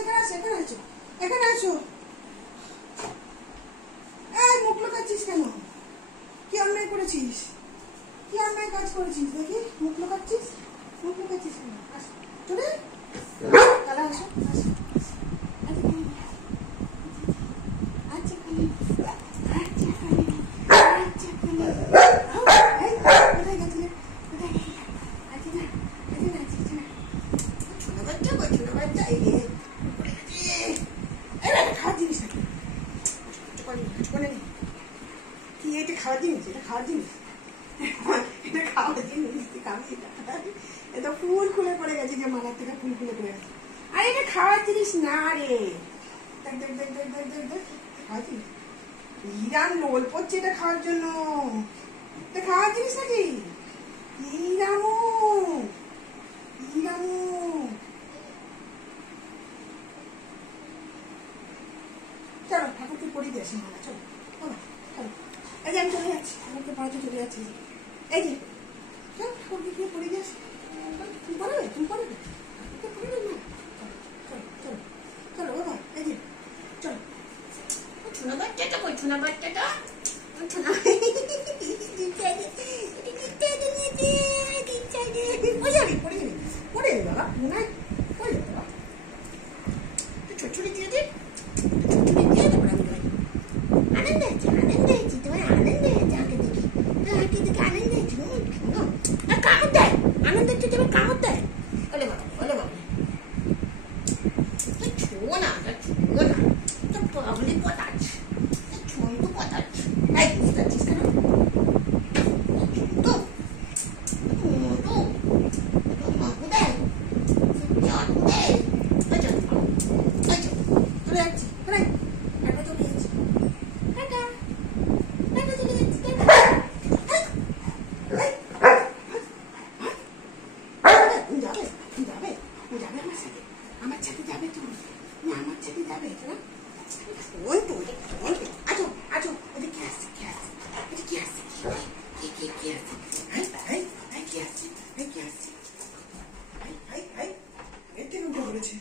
এখানে আসো, এখানে আসো, এখানে আসো। এই মুখ লুকাচ্ছিস কেন? কি অন্যায় করেছিস? কি অন্যায় কাজ করেছিস? দেখি মুখ লুকাচ্ছিস, মুখ লুকাচ্ছিস কেন? আসো চলে, তাহলে আসো, আসো। আচ্ছা খালি, আচ্ছা খালি, আচ্ছা খালি। এই কোথায় গেছিলে? কোথায় গেছিলে? আচ্ছা না, আচ্ছা না, আচ্ছা না। ছোট বাচ্চা কই, ছোট বাচ্চা এই রে পড়ে গেছে। এই খাওয়ার জিনিস নাকি? কি এটা খাওয়ার জিনিস? এটা খাওয়ার জিনিস? এটা খাওয়ার জিনিস? তুই খাবি এটা? এটা ফুল খুলে পড়ে গেছে, যে মালার থেকে ফুল খুলে পড়ে গেছে। আরে এটা খাওয়ার জিনিস না রে। দেখ দেখ দেখ দেখ দেখ দেখ দেখ, খাওয়ার জিনিস? ইরাম লোল পড়ছে এটা খাওয়ার জন্য। এটা খাওয়ার জিনিস নাকি? ইরামু, ইরামু। চলো ঠাকুরকে পড়িয়ে দিয়ে আসি মালা, চলো চলো চলো। এই যে আমি চলে যাচ্ছি, ঠাকুরকে পড়াতে চলে যাচ্ছি। এই যে চল ঠাকুরকে গিয়ে পড়িয়ে দিয়ে আসি। তুমি পড়াবে? তুমি পড়াবে? পড়াবে না? চলো চলো চলো বাবা, এই যে চলো। ছোনা বাচ্চাটা কই? ছোনা বাচ্চাটা ছোনা পড়ে যাবি, পড়ে যাবি, পড়ে যাবি বাবা, মনে হয় পড়ে যাবে বাবা। তুই ছোটছুটি দিয়ে দে, ছোটছুটি দিয়ে দেবো আমি। আনন্দ হয়েছে, আনন্দ হয়েছে, তোমার আনন্দ হয়েছে। আগে দেখি, আগে দেখি আনন্দ হয়েছে। কামড় দেয়, আনন্দ হচ্ছে তোমার কামড় দেয়। ওলে বাবা, ওলে বাবা, ছোঁয়া না, ছোঁয়া না, তো প্রবলেম কথা আছে, ছোঁয় তো কথা আছে। এই বুঝতে পারছিস কেন? তো মাকু দেয়, জাদু দেয়। চলে যাচ্ছি, একটা চলে যাচ্ছি। আমার সাথে যাবে তো? আমার সাথে যাবে না? ফোন তো ফোন তো। আছো আছো, এদিকে কি আসছে? কি আসছে? এটা কি আসছে? কি আসছে? কি আসছে? কি আসছে? এর থেকে উঠে পড়েছে।